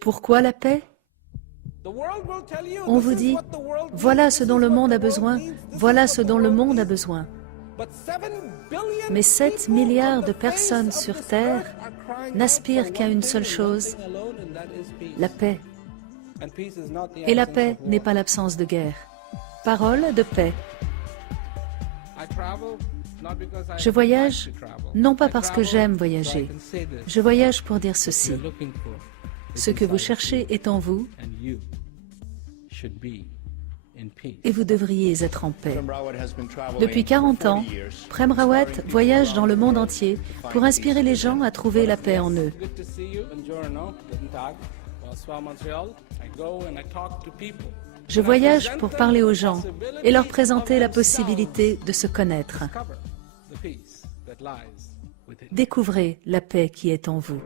Pourquoi la paix? On vous dit, voilà ce dont le monde a besoin, voilà ce dont le monde a besoin. Mais 7 milliards de personnes sur Terre n'aspirent qu'à une seule chose, la paix. Et la paix n'est pas l'absence de guerre. Parole de paix. Je voyage, non pas parce que j'aime voyager. Je voyage pour dire ceci. Ce que vous cherchez est en vous, et vous devriez être en paix. Depuis 40 ans, Prem Rawat voyage dans le monde entier pour inspirer les gens à trouver la paix en eux. Je voyage pour parler aux gens et leur présenter la possibilité de se connaître. Découvrez la paix qui est en vous.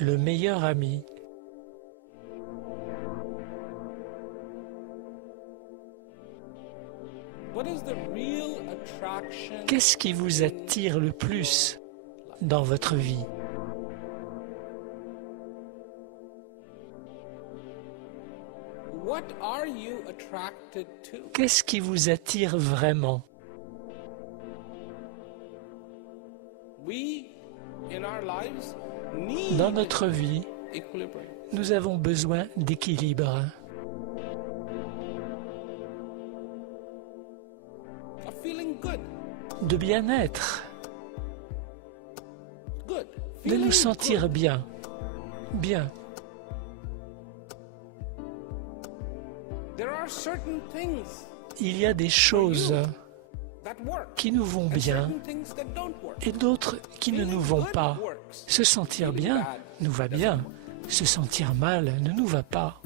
Le meilleur ami. Qu'est-ce qui vous attire le plus dans votre vie? Qu'est-ce qui vous attire vraiment? Dans notre vie, nous avons besoin d'équilibre, de bien-être, de nous sentir bien, bien. Il y a des choses qui nous vont bien et d'autres qui ne nous vont pas. Se sentir bien nous va bien, se sentir mal ne nous va pas.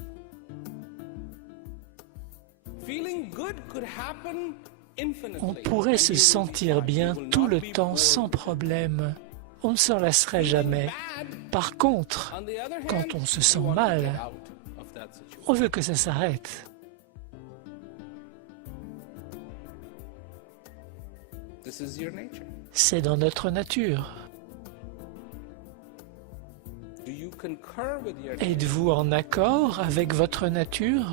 On pourrait se sentir bien tout le temps sans problème. On ne s'en lasserait jamais. Par contre, quand on se sent mal, on veut que ça s'arrête. C'est dans notre nature. Êtes-vous en accord avec votre nature?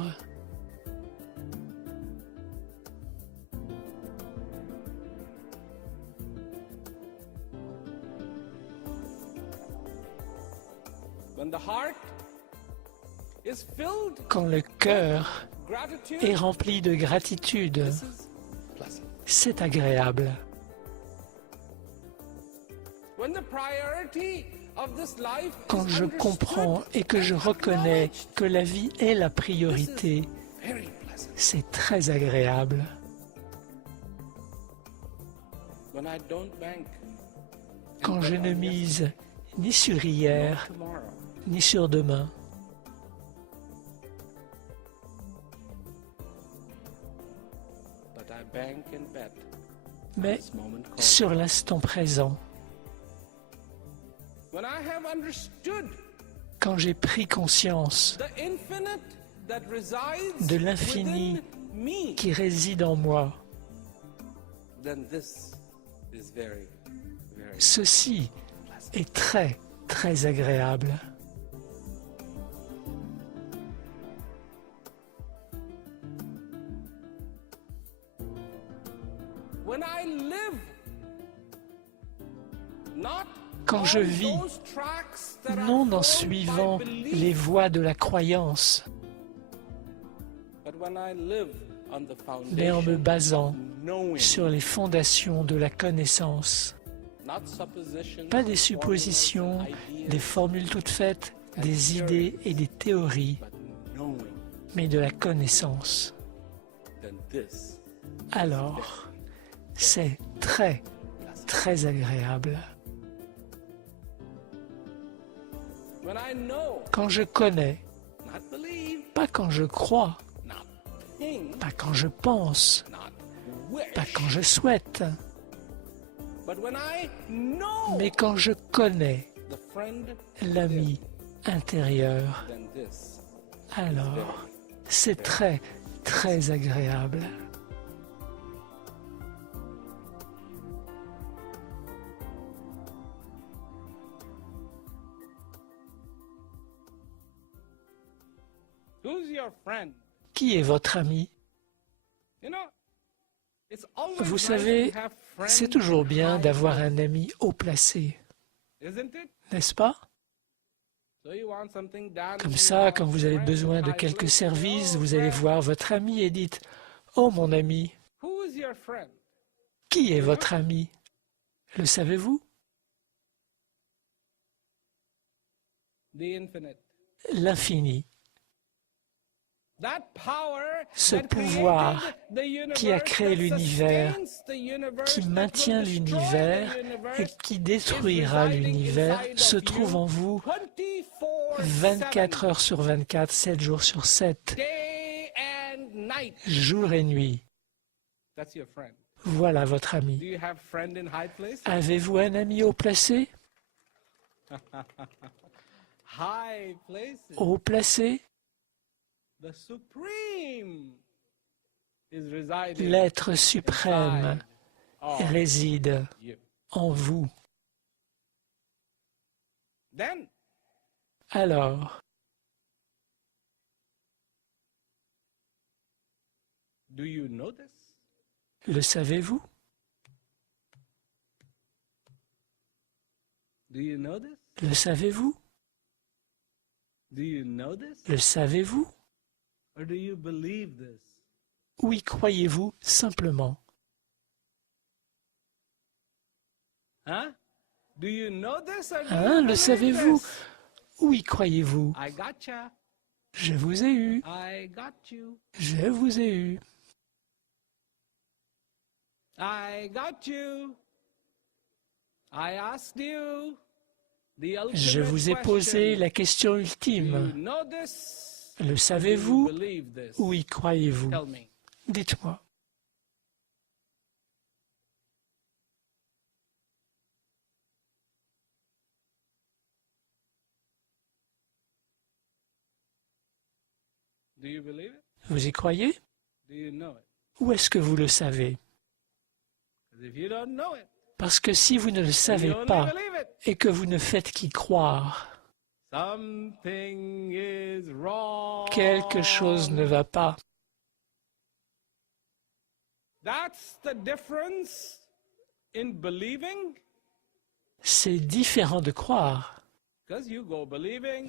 Quand le cœur est rempli de gratitude, c'est agréable. Quand je comprends et que je reconnais que la vie est la priorité, c'est très agréable. Quand je ne mise ni sur hier, ni sur demain, mais sur l'instant présent. Quand j'ai pris conscience de l'infini qui réside en moi, ceci est très, très agréable. Quand je vis, non en suivant les voies de la croyance, mais en me basant sur les fondations de la connaissance. Pas des suppositions, des formules toutes faites, des idées et des théories, mais de la connaissance. Alors, c'est très, très agréable. Quand je connais, pas quand je crois, pas quand je pense, pas quand je souhaite, mais quand je connais l'ami intérieur, alors c'est très, très agréable. Qui est votre ami? Vous savez, c'est toujours bien d'avoir un ami haut placé, n'est-ce pas? Comme ça, quand vous avez besoin de quelques services, vous allez voir votre ami et dites « Oh mon ami, qui est votre ami? Le savez-vous? » L'infini. Ce pouvoir qui a créé l'univers, qui maintient l'univers et qui détruira l'univers, se trouve en vous 24 heures sur 24, 7 jours sur 7, jour et nuit. Voilà votre ami. Avez-vous un ami haut placé? Haut placé? L'être suprême réside en vous. Alors, le savez-vous? Le savez-vous? Le savez-vous? Ou y croyez-vous simplement? Hein, le savez-vous? Ou y croyez-vous? Je vous ai eu. Je vous ai eu. Je vous ai posé la question ultime. Le savez-vous ou y croyez-vous? Dites-moi. Vous y croyez? Ou est-ce que vous le savez? Parce que si vous ne le savez pas et que vous ne faites qu'y croire, quelque chose ne va pas. C'est différent de croire.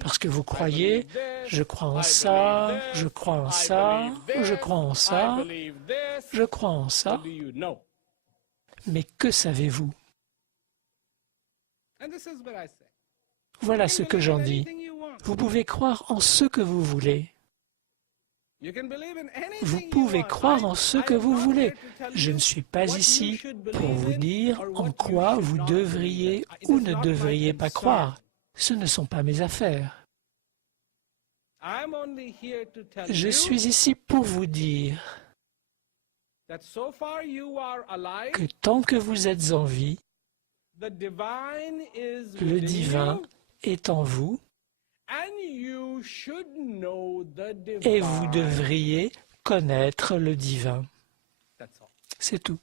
Parce que vous croyez, je crois en ça, je crois en ça, je crois en ça, je crois en ça. Mais que savez-vous? Voilà ce que j'en dis. Vous pouvez croire en ce que vous voulez. Vous pouvez croire en ce que vous voulez. Je ne suis pas ici pour vous dire en quoi vous devriez ou ne devriez pas croire. Ce ne sont pas mes affaires. Je suis ici pour vous dire que tant que vous êtes en vie, le divin est en vous et vous devriez connaître le divin. C'est tout.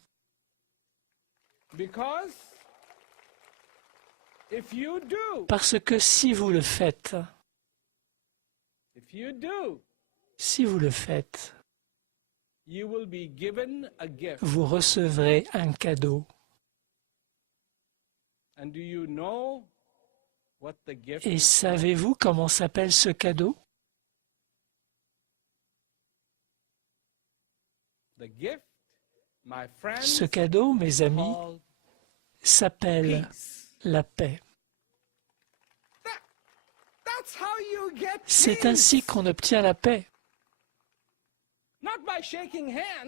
Parce que si vous le faites, vous recevrez un cadeau. Et savez-vous comment s'appelle ce cadeau? Ce cadeau, mes amis, s'appelle la paix. C'est ainsi qu'on obtient la paix.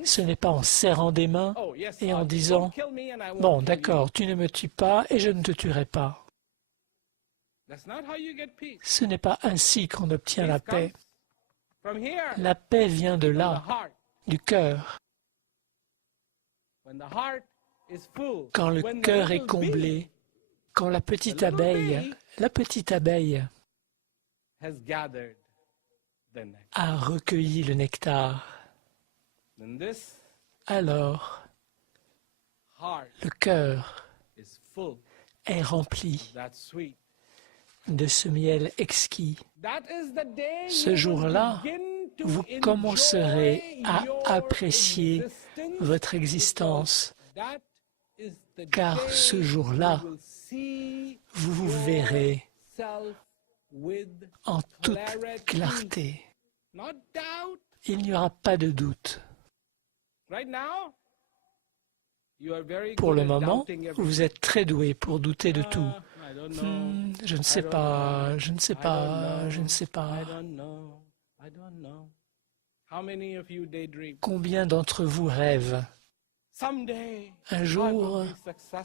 Ce n'est pas en serrant des mains et en disant « Bon, d'accord, tu ne me tues pas et je ne te tuerai pas ». Ce n'est pas ainsi qu'on obtient la paix. La paix vient de là, du cœur. Quand le cœur est comblé, quand la petite abeille a recueilli le nectar, alors le cœur est rempli de ce miel exquis. Ce jour-là, vous commencerez à apprécier votre existence, car ce jour-là, vous vous verrez en toute clarté. Il n'y aura pas de doute. Pour le moment, vous êtes très doué pour douter de tout. Je ne sais pas, je ne sais pas, je ne sais pas. Combien d'entre vous rêvent? Un jour,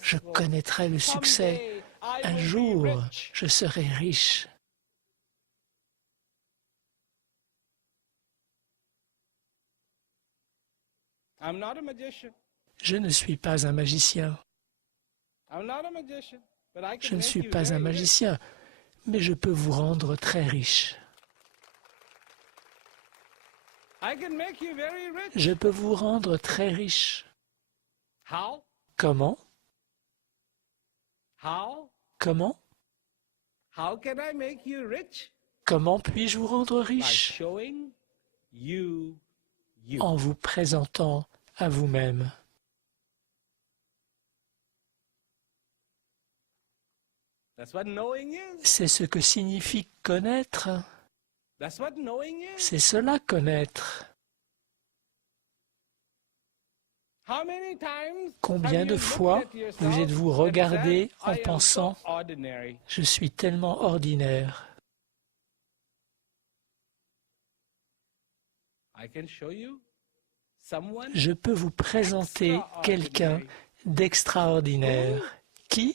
je connaîtrai le succès. Un jour, je serai riche. Je ne suis pas un magicien. Je ne suis pas un magicien, mais je peux vous rendre très riche. Je peux vous rendre très riche. Comment? Comment? Comment puis-je vous rendre riche? En vous présentant à vous-même. C'est ce que signifie connaître. C'est cela, connaître. Combien de fois vous êtes-vous regardé en pensant « Je suis tellement ordinaire ». Je peux vous présenter quelqu'un d'extraordinaire. Qui?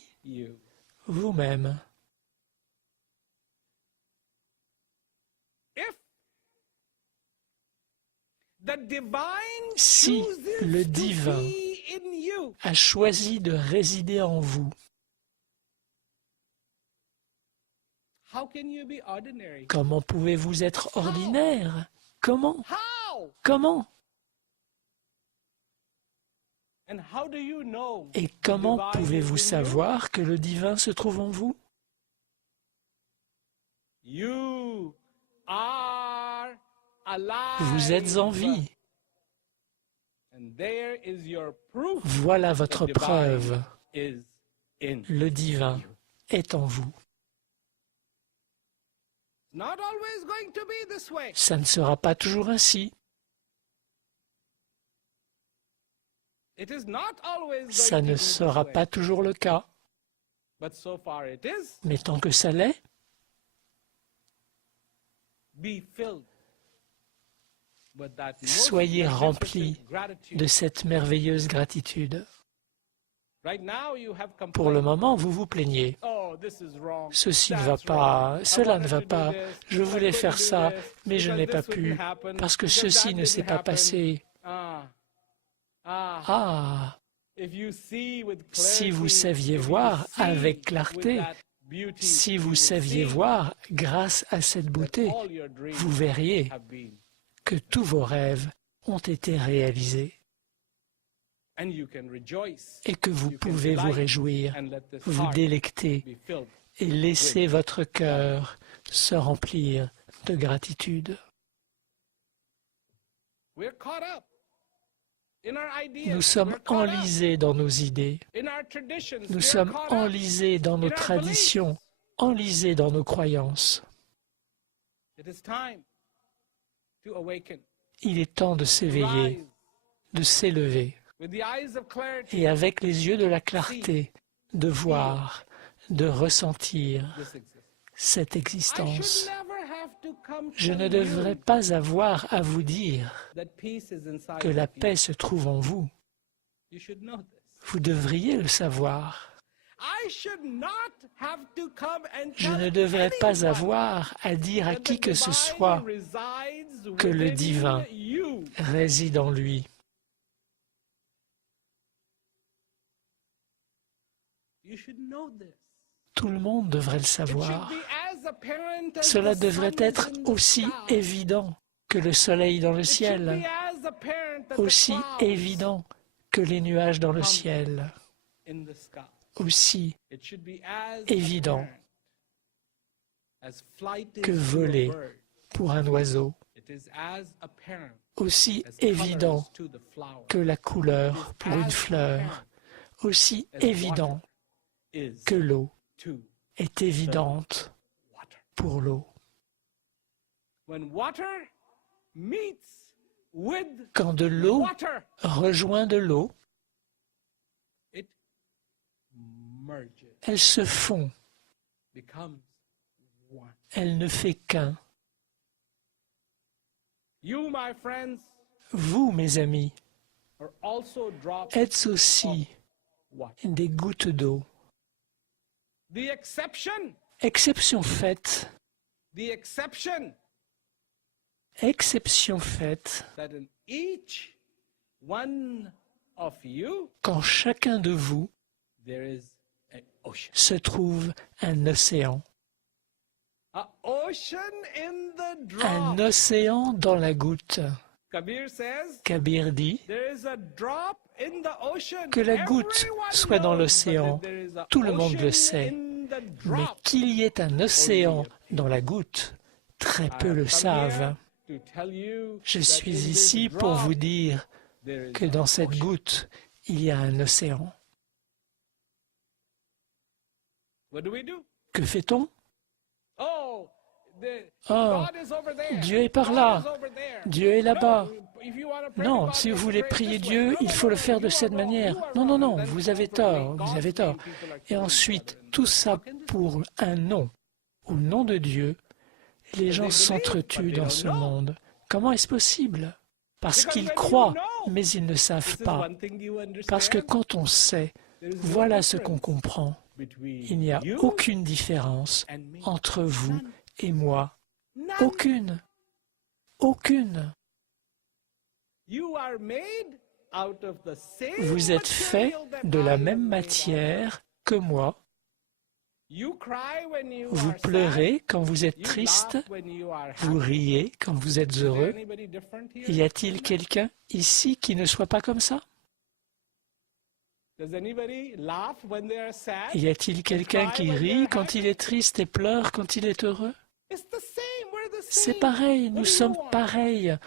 Vous-même. Si le divin a choisi de résider en vous, comment pouvez-vous être ordinaire? Comment? Comment? Et comment pouvez-vous savoir que le divin se trouve en vous? Vous êtes en vie. Voilà votre preuve. Le divin est en vous. Ça ne sera pas toujours ainsi. Ça ne sera pas toujours le cas. Mais tant que ça l'est, soyez remplis de cette merveilleuse gratitude. Pour le moment, vous vous plaignez. Ceci ne va pas, cela ne va pas, je voulais faire ça, mais je n'ai pas pu, parce que ceci ne s'est pas passé. Ah, si vous saviez voir avec clarté, si vous saviez voir grâce à cette beauté, vous verriez que tous vos rêves ont été réalisés et que vous pouvez vous réjouir, vous délecter et laisser votre cœur se remplir de gratitude. Nous sommes enlisés dans nos idées, nous sommes enlisés dans nos traditions, enlisés dans nos croyances. Il est temps de s'éveiller, de s'élever, et avec les yeux de la clarté, de voir, de ressentir cette existence. Je ne devrais pas avoir à vous dire que la paix se trouve en vous. Vous devriez le savoir. Je ne devrais pas avoir à dire à qui que ce soit que le divin réside en lui. Tout le monde devrait le savoir. Cela devrait être aussi évident que le soleil dans le ciel, aussi évident que les nuages dans le ciel, aussi évident que voler pour un oiseau. aussi évident que la couleur pour une fleur, aussi évident que l'eau est évidente pour l'eau. Quand de l'eau rejoint de l'eau, elle se fond, elle ne fait qu'un. Vous, mes amis, êtes aussi des gouttes d'eau. Exception faite, qu'en chacun de vous se trouve un océan. Un océan dans la goutte. Kabir dit que la goutte soit dans l'océan, tout le monde le sait, mais qu'il y ait un océan dans la goutte, très peu le savent. Je suis ici pour vous dire que dans cette goutte, il y a un océan. Que fait-on? Oh, Dieu est par là, Dieu est là-bas. Non, si vous voulez prier Dieu, il faut le faire de cette manière. Non, non, non, vous avez tort, vous avez tort. Et ensuite, tout ça pour un nom. Au nom de Dieu, les gens s'entretuent dans ce monde. Comment est-ce possible? Parce qu'ils croient, mais ils ne savent pas. Parce que quand on sait, voilà ce qu'on comprend. Il n'y a aucune différence entre vous et moi. Aucune. Aucune. Vous êtes fait de la même matière que moi. Vous pleurez quand vous êtes triste. Vous riez quand vous êtes heureux. Y a-t-il quelqu'un ici qui ne soit pas comme ça? Y a-t-il quelqu'un qui rit quand il est triste et pleure quand il est heureux? C'est pareil, nous sommes pareils.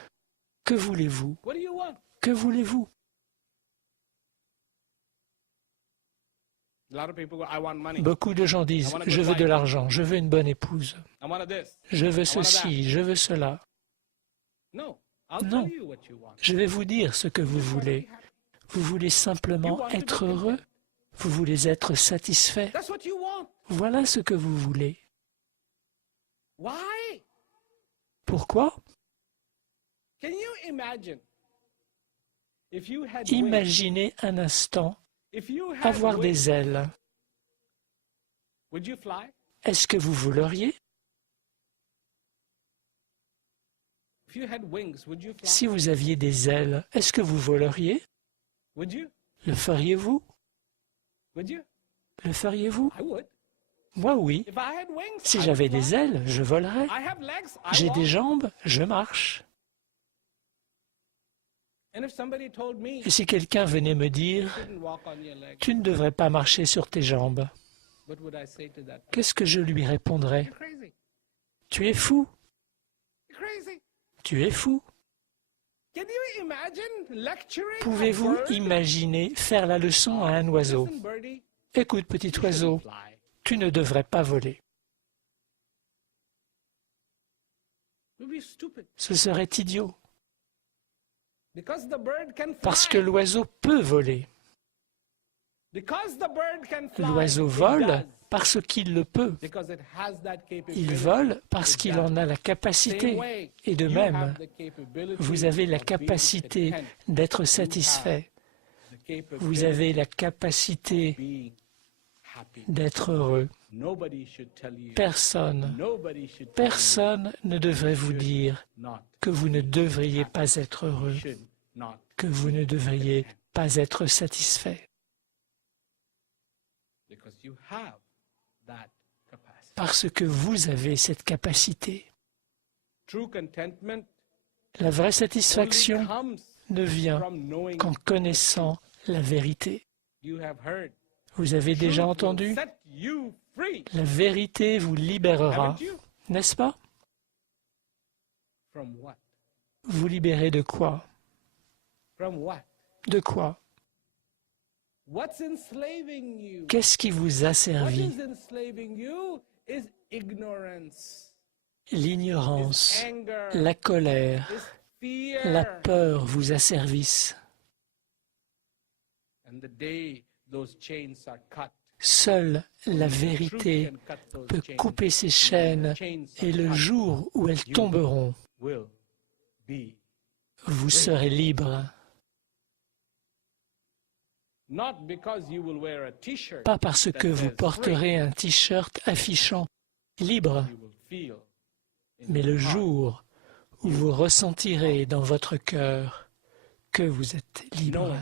Que voulez-vous? Que voulez-vous? Beaucoup de gens disent, je veux de l'argent, je veux une bonne épouse, je veux ceci, je veux cela. Non, je vais vous dire ce que vous voulez. Vous voulez simplement être heureux, vous voulez être satisfait. Voilà ce que vous voulez. Pourquoi? Imaginez un instant avoir des ailes. Est-ce que vous voleriez? Si vous aviez des ailes, est-ce que vous voleriez? Le feriez-vous? Le feriez-vous? Moi, oui. Si j'avais des ailes, je volerais. J'ai des jambes, je marche. Et si quelqu'un venait me dire, tu ne devrais pas marcher sur tes jambes, qu'est-ce que je lui répondrais? Tu es fou. Tu es fou. Pouvez-vous imaginer faire la leçon à un oiseau? Écoute, petit oiseau, tu ne devrais pas voler. Ce serait idiot. Parce que l'oiseau peut voler. L'oiseau vole parce qu'il le peut. Il vole parce qu'il en a la capacité. Et de même, vous avez la capacité d'être satisfait. Vous avez la capacité d'être heureux. Personne ne devrait vous dire que vous ne devriez pas être heureux, que vous ne devriez pas être satisfait. Parce que vous avez cette capacité. La vraie satisfaction ne vient qu'en connaissant la vérité. Vous avez déjà entendu? La vérité vous libérera, n'est-ce pas? Vous libérez de quoi? De quoi? Qu'est-ce qui vous asservit? L'ignorance, la colère, la peur vous asservissent. Seule la vérité peut couper ces chaînes et le jour où elles tomberont, vous serez libre. Pas parce que vous porterez un t-shirt affichant « libre », mais le jour où vous ressentirez dans votre cœur que vous êtes libre.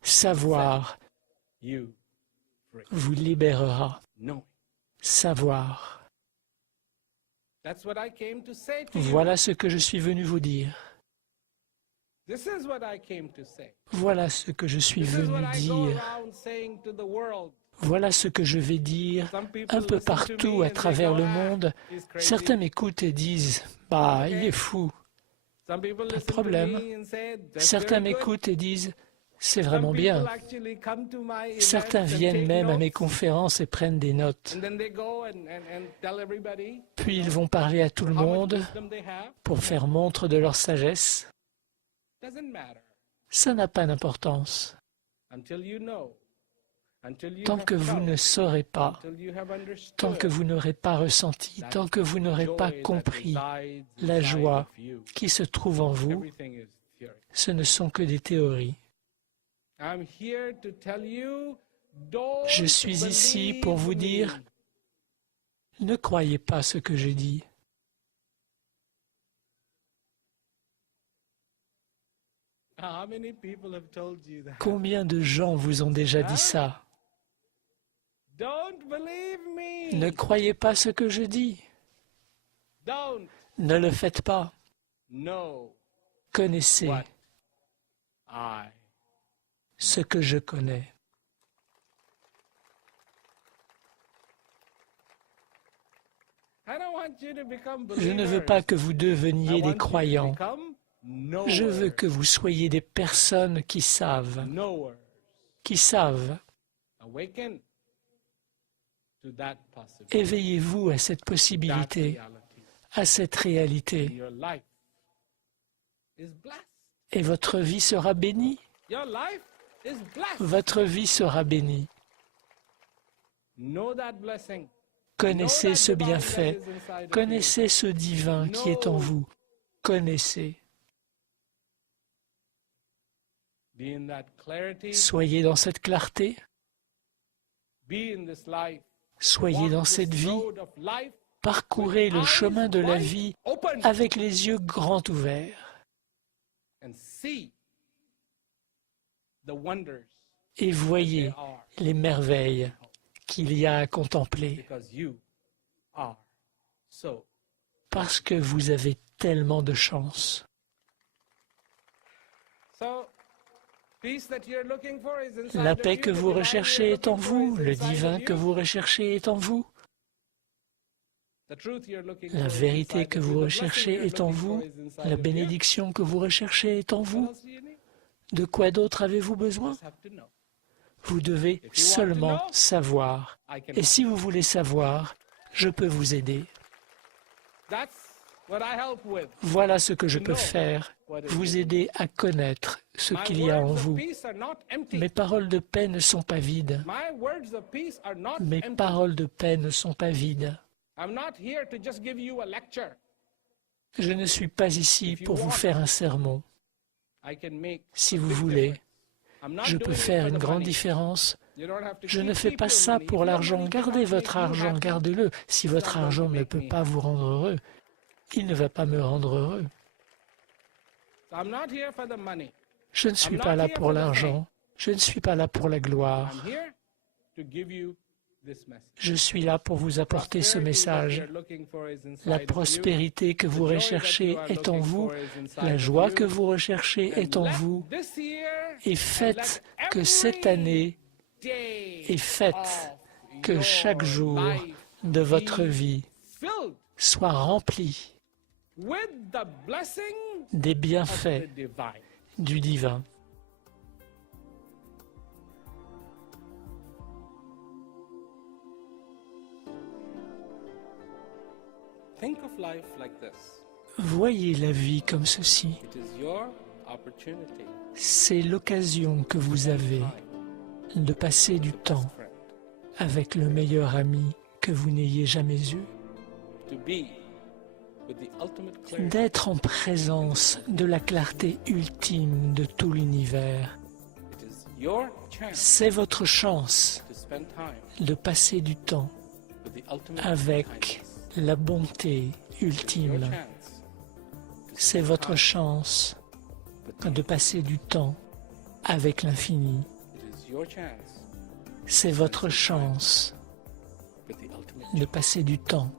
Savoir vous libérera. Savoir. Voilà ce que je suis venu vous dire. Voilà ce que je suis venu dire. Voilà ce que je vais dire un peu partout à travers le monde. Certains m'écoutent et disent « Bah, il est fou ». Pas de problème. Certains m'écoutent et disent « C'est vraiment bien ». Certains viennent même à mes conférences et prennent des notes. Puis ils vont parler à tout le monde pour faire montre de leur sagesse. Ça n'a pas d'importance. Tant que vous ne saurez pas, tant que vous n'aurez pas ressenti, tant que vous n'aurez pas compris la joie qui se trouve en vous, ce ne sont que des théories. Je suis ici pour vous dire, ne croyez pas ce que je dis. Combien de gens vous ont déjà dit ça? Ne croyez pas ce que je dis. Ne le faites pas. Connaissez ce que je connais. Je ne veux pas que vous deveniez des croyants. Je veux que vous soyez des personnes qui savent. Éveillez-vous à cette possibilité, à cette réalité. Et votre vie sera bénie. Votre vie sera bénie. Connaissez ce bienfait. Connaissez ce divin qui est en vous. Connaissez. Soyez dans cette clarté. Soyez dans cette vie. Parcourez le chemin de la vie avec les yeux grands ouverts. Et voyez les merveilles qu'il y a à contempler. Parce que vous avez tellement de chance. La paix que vous recherchez est en vous, le divin que vous recherchez est en vous. La vérité que vous recherchez est en vous, la bénédiction que vous recherchez est en vous. De quoi d'autre avez-vous besoin? Vous devez seulement savoir. Et si vous voulez savoir, je peux vous aider. Voilà ce que je peux faire, vous aider à connaître ce qu'il y a en vous. Mes paroles de paix ne sont pas vides. Mes paroles de paix ne sont pas vides. Je ne suis pas ici pour vous faire un sermon. Si vous voulez, je peux faire une grande différence. Je ne fais pas ça pour l'argent. Gardez votre argent, gardez-le. Si votre argent ne peut pas vous rendre heureux, il ne va pas me rendre heureux. Je ne suis pas là pour l'argent. Je ne suis pas là pour la gloire. Je suis là pour vous apporter ce message. La prospérité que vous recherchez est en vous. La joie que vous recherchez est en vous. Et faites que cette année, et faites que chaque jour de votre vie soit rempli des bienfaits du divin. Voyez la vie comme ceci. C'est l'occasion que vous avez de passer du temps avec le meilleur ami que vous n'ayez jamais eu, d'être en présence de la clarté ultime de tout l'univers. C'est votre chance de passer du temps avec la bonté ultime. C'est votre chance de passer du temps avec l'infini. C'est votre chance de passer du temps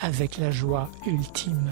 avec la joie ultime.